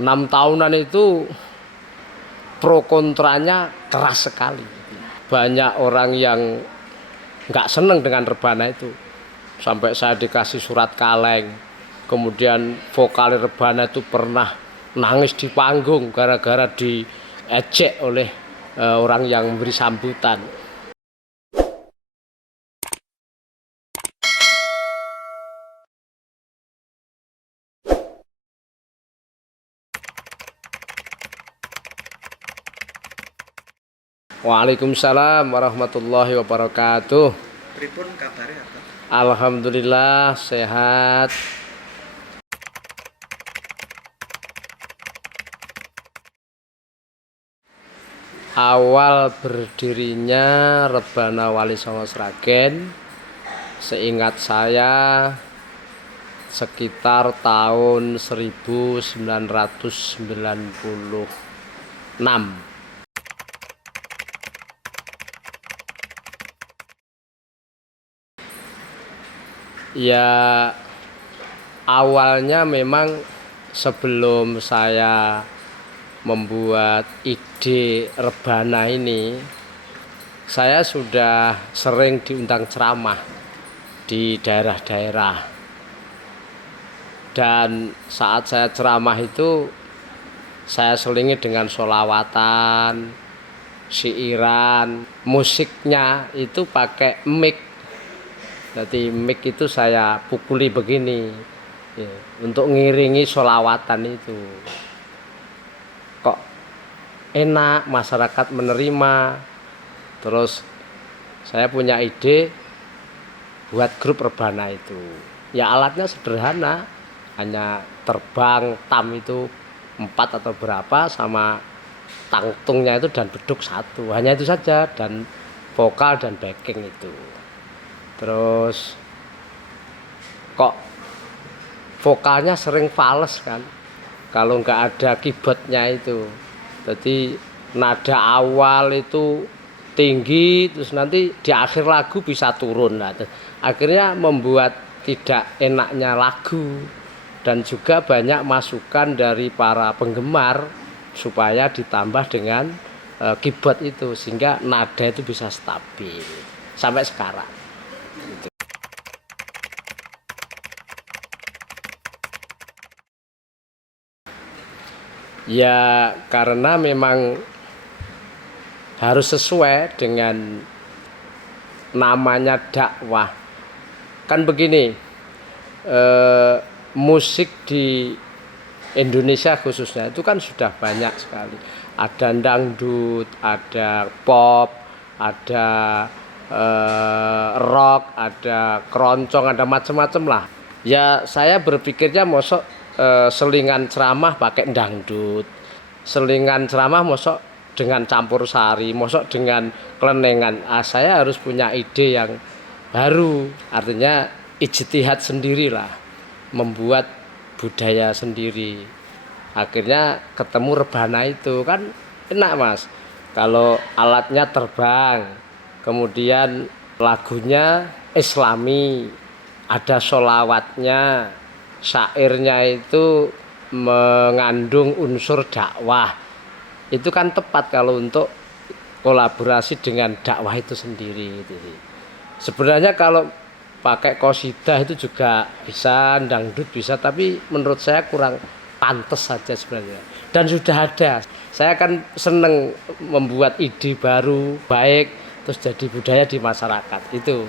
6 tahunan itu pro kontranya keras sekali. Banyak orang yang nggak seneng dengan rebana itu. Sampai saya dikasih surat kaleng. Kemudian vokal rebana itu pernah nangis di panggung gara-gara diejek oleh orang yang memberi sambutan. Waalaikumsalam warahmatullahi wabarakatuh. Pripun kabare apa? Alhamdulillah sehat. Awal berdirinya Rebana Wali Songo Sragen, seingat saya sekitar tahun 1996. Ya, awalnya memang sebelum saya membuat ide rebana ini, saya sudah sering diundang ceramah di daerah-daerah. Dan saat saya ceramah itu, saya selingi dengan sholawatan, syiiran, musiknya itu pakai mic. Jadi mic itu saya pukuli begini ya, untuk ngiringi sholawatan itu. Kok enak, masyarakat menerima. Terus saya punya ide buat grup rebana itu. Ya alatnya sederhana, hanya terbang tam itu 4 atau berapa sama tangtungnya itu dan beduk 1. Hanya itu saja, dan vokal dan backing itu. Terus kok vokalnya sering fales kan kalau nggak ada keyboardnya itu. Jadi nada awal itu tinggi, terus nanti di akhir lagu bisa turun. Nah, akhirnya membuat tidak enaknya lagu. Dan juga banyak masukan dari para penggemar supaya ditambah dengan keyboard itu, sehingga nada itu bisa stabil sampai sekarang. Ya karena memang harus sesuai dengan namanya dakwah. Kan begini, musik di Indonesia khususnya itu kan sudah banyak sekali. Ada dangdut, ada pop, ada rock, ada keroncong, ada macam-macam lah. Ya saya berpikirnya mosok selingan ceramah pakai dangdut, selingan ceramah mosok dengan campur sari, mosok dengan kelenengan. Saya harus punya ide yang baru, artinya ijtihad sendirilah, membuat budaya sendiri. Akhirnya ketemu rebana itu kan enak mas, kalau alatnya terbang, kemudian lagunya islami, ada sholawatnya, syairnya itu mengandung unsur dakwah. Itu kan tepat kalau untuk kolaborasi dengan dakwah itu sendiri. Sebenarnya kalau pakai qosidah itu juga bisa, dangdut bisa, tapi menurut saya kurang pantas saja sebenarnya. Dan sudah ada. Saya kan seneng membuat ide baru, baik, terus jadi budaya di masyarakat. Itu.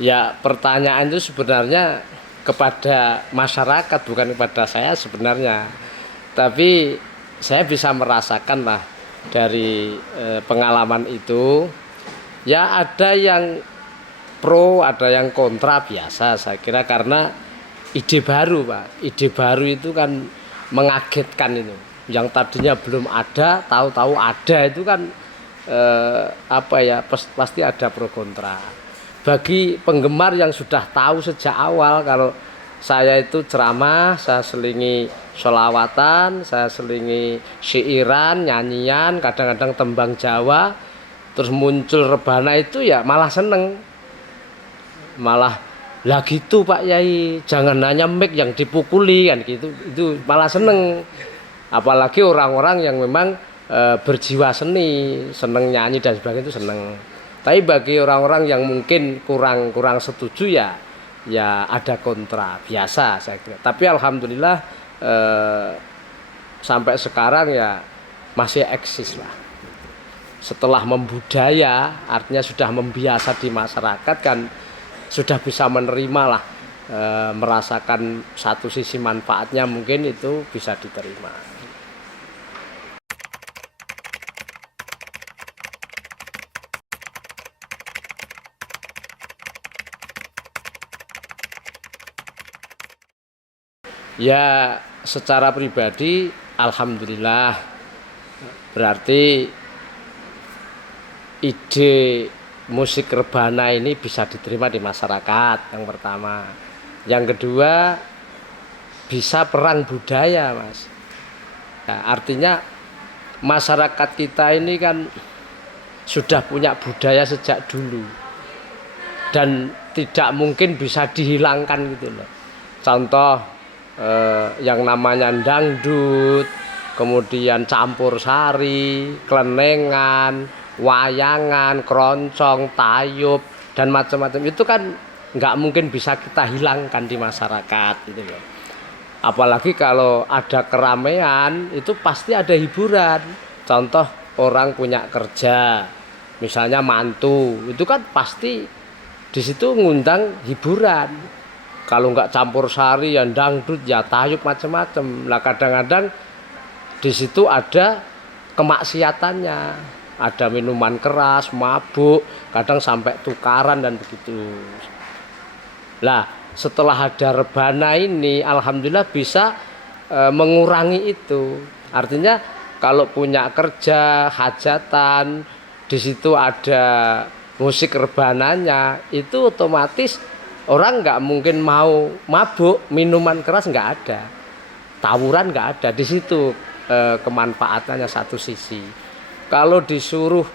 Ya pertanyaan itu sebenarnya kepada masyarakat, bukan kepada saya sebenarnya. Tapi saya bisa merasakan lah dari pengalaman itu. Ya ada yang pro, ada yang kontra, biasa saya kira, karena ide baru Pak. Ide baru itu kan mengagetkan itu. Yang tadinya belum ada, tahu-tahu ada, itu kan pasti ada pro kontra. Bagi penggemar yang sudah tahu sejak awal kalau saya itu ceramah, saya selingi sholawatan, saya selingi syairan, nyanyian, kadang-kadang tembang Jawa. Terus muncul rebana itu ya malah seneng. Malah lah gitu Pak Yai, jangan hanya mic yang dipukuli kan gitu. Itu malah seneng. Apalagi orang-orang yang memang berjiwa seni, seneng nyanyi dan sebagainya itu seneng. Tapi bagi orang-orang yang mungkin kurang setuju ya ada kontra biasa saya kira. Tapi alhamdulillah sampai sekarang ya masih eksis lah. Setelah membudaya, artinya sudah membiasa di masyarakat kan sudah bisa menerima lah, merasakan satu sisi manfaatnya mungkin itu bisa diterima. Ya secara pribadi alhamdulillah, berarti ide musik rebana ini bisa diterima di masyarakat yang pertama. Yang kedua bisa perang budaya Mas. Nah, artinya masyarakat kita ini kan sudah punya budaya sejak dulu dan tidak mungkin bisa dihilangkan gitu loh. Contoh yang namanya dangdut, kemudian campur sari, klenengan, wayangan, keroncong, tayub dan macam-macam itu kan nggak mungkin bisa kita hilangkan di masyarakat gitu loh. Apalagi kalau ada keramaian itu pasti ada hiburan. Contoh orang punya kerja, misalnya mantu, itu kan pasti di situ ngundang hiburan. Kalau nggak campur sari ya dangdut ya tayub macam-macam. Lah kadang-kadang di situ ada kemaksiatannya, ada minuman keras, mabuk, kadang sampai tukaran dan begitu. Lah setelah ada rebana ini alhamdulillah bisa mengurangi itu. Artinya kalau punya kerja hajatan di situ ada musik rebananya itu otomatis orang nggak mungkin mau mabuk, minuman keras nggak ada, tawuran nggak ada. Di situ kemanfaatannya satu sisi. Kalau disuruh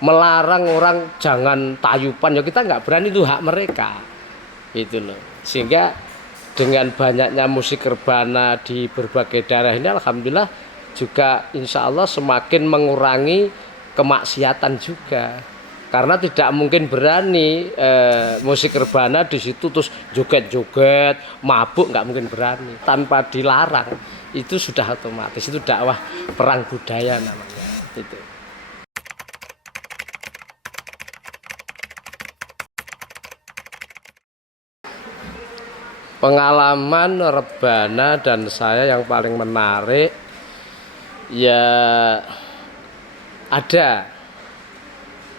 melarang orang jangan tayupan ya kita nggak berani, itu hak mereka, itu loh. Sehingga dengan banyaknya musik rebana di berbagai daerah ini alhamdulillah juga insya Allah semakin mengurangi kemaksiatan juga. Karena tidak mungkin berani musik rebana di situ terus joget-joget, mabuk, nggak mungkin berani. Tanpa dilarang itu sudah otomatis, itu dakwah perang budaya namanya. Itu. Pengalaman rebana dan saya yang paling menarik ya ada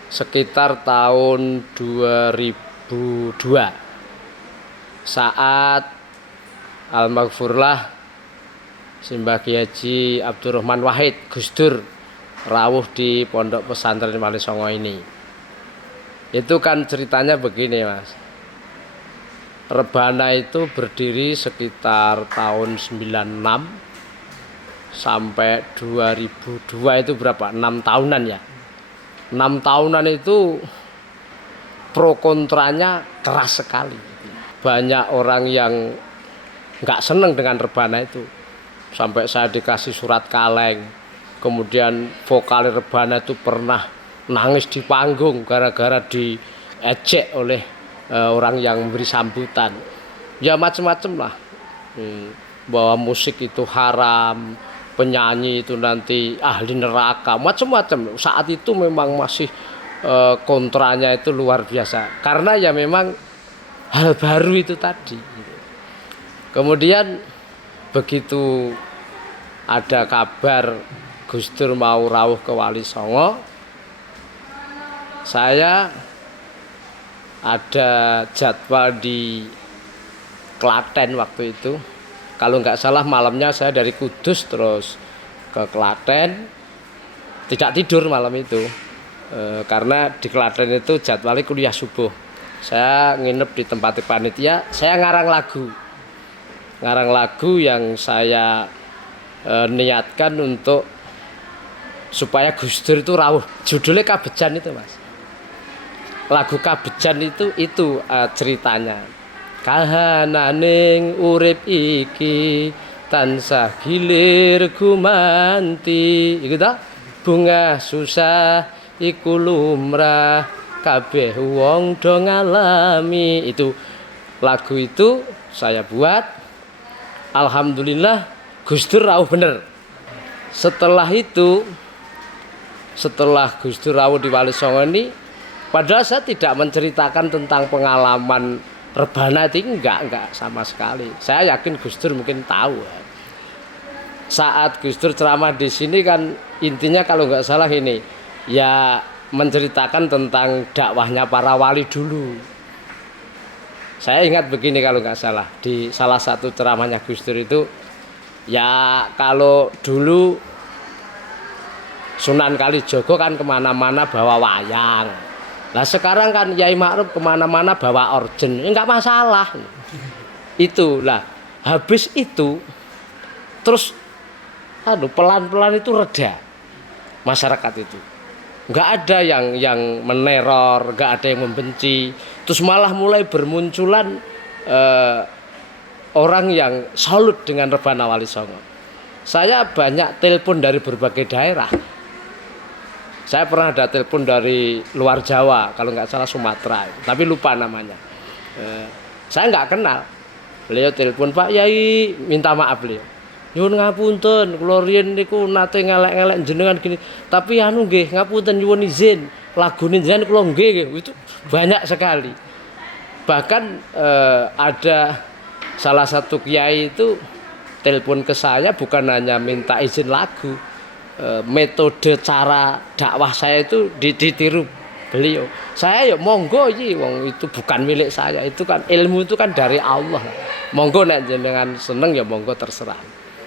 sekitar tahun 2002 saat almarhumlah Simbah Kiai Haji Abdurrahman Wahid Gus Dur rawuh di Pondok Pesantren Wali Songo ini. Itu kan ceritanya begini Mas. Rebana itu berdiri sekitar tahun 96 sampai 2002 itu berapa? 6 tahunan ya. 6 tahunan itu pro kontranya keras sekali. Banyak orang yang nggak seneng dengan rebana itu. Sampai saya dikasih surat kaleng. Kemudian vokal rebana itu pernah nangis di panggung gara-gara diejek oleh orang yang memberi sambutan. Ya macam-macam lah. Bahwa musik itu haram, penyanyi itu nanti ahli neraka, macam-macam. Saat itu memang masih kontranya itu luar biasa. Karena ya memang hal baru itu tadi. Kemudian begitu ada kabar Gus Dur mau rawuh ke Wali Songo, saya ada jadwal di Klaten waktu itu. Kalau nggak salah malamnya saya dari Kudus terus ke Klaten, tidak tidur malam itu karena di Klaten itu jadwalnya kuliah subuh. Saya nginep di tempat panitia, saya ngarang lagu. ngarang lagu yang saya niatkan untuk supaya Gus Dur itu rawuh. Judulnya Kabejan itu, Mas. Lagu Kabejan itu ceritanya. Kahananing urip iki tansah gilir gumanti. Iku ta? Bunga susah iku lumrah kabeh wong do ngalami. Itu lagu itu saya buat. Alhamdulillah Gus Dur rawuh bener. Setelah Gus Dur rawuh di Wali Songo ini, padahal saya tidak menceritakan tentang pengalaman rebana itu, enggak sama sekali. Saya yakin Gus Dur mungkin tahu. Saat Gus Dur ceramah di sini kan intinya kalau nggak salah ini, ya menceritakan tentang dakwahnya para wali dulu. Saya ingat begini kalau nggak salah, di salah satu ceramahnya Gus Dur itu, ya kalau dulu Sunan Kalijogo kan kemana-mana bawa wayang. Nah sekarang kan Yai Ma'ruf kemana-mana bawa organ, enggak masalah. Itu lah. Habis itu terus pelan-pelan itu reda masyarakat itu. Enggak ada yang meneror, enggak ada yang membenci. Terus malah mulai bermunculan orang yang salut dengan rebana Wali Songo. Saya banyak telepon dari berbagai daerah. Saya pernah ada telepon dari luar Jawa, kalau nggak salah Sumatera, tapi lupa namanya. Saya nggak kenal. Beliau telepon, Pak Yai, minta maaf beliau. Nyuwun ngapunten, kula riyen niku nate ngelek-ngelek jenengan gini. Tapi anu nggih, ngapunten nyuwun izin, lagune jenengan kula nggih. Itu banyak sekali. Bahkan ada salah satu kiai itu telepon ke saya bukan hanya minta izin lagu. Metode cara dakwah saya itu ditiru beliau. Saya ya monggo iki wong itu bukan milik saya, itu kan ilmu itu kan dari Allah. Monggo nek jenengan seneng ya monggo terserah.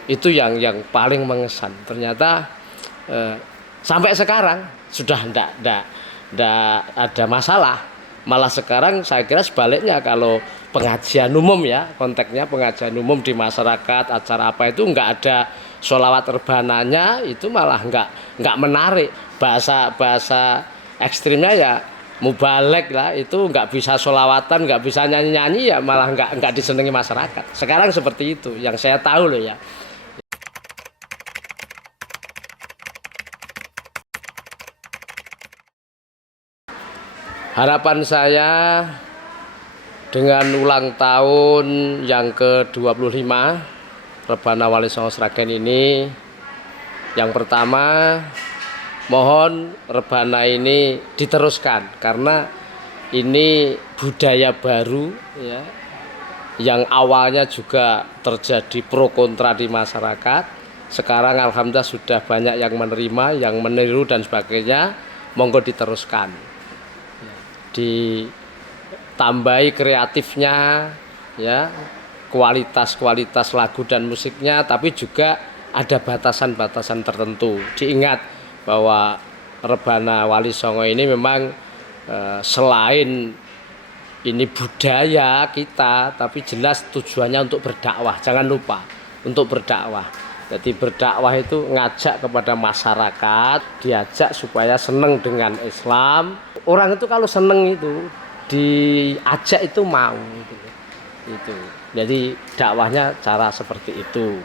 Itu yang paling mengesan. Ternyata sampai sekarang sudah ndak ada masalah. Malah sekarang saya kira sebaliknya, kalau pengajian umum ya, konteksnya pengajian umum di masyarakat, acara apa itu nggak ada sholawat rebananya, itu malah nggak menarik. Bahasa ekstrimnya ya mubalek lah, itu nggak bisa sholawatan, nggak bisa nyanyi ya malah nggak disenangi masyarakat. Sekarang seperti itu yang saya tahu loh ya. Harapan saya dengan ulang tahun yang ke-25 Rebana Wali Songo Sragen ini, yang pertama mohon rebana ini diteruskan, karena ini budaya baru ya, yang awalnya juga terjadi pro kontra di masyarakat. Sekarang alhamdulillah sudah banyak yang menerima, yang meniru dan sebagainya. Monggo diteruskan, ditambahi kreatifnya ya, kualitas lagu dan musiknya, tapi juga ada batasan-batasan tertentu. Diingat bahwa rebana Wali Songo ini memang selain ini budaya kita, tapi jelas tujuannya untuk berdakwah. Jangan lupa untuk berdakwah. Jadi berdakwah itu ngajak kepada masyarakat, diajak supaya senang dengan Islam. Orang itu kalau senang itu diajak itu mau gitu. Itu. Jadi dakwahnya cara seperti itu.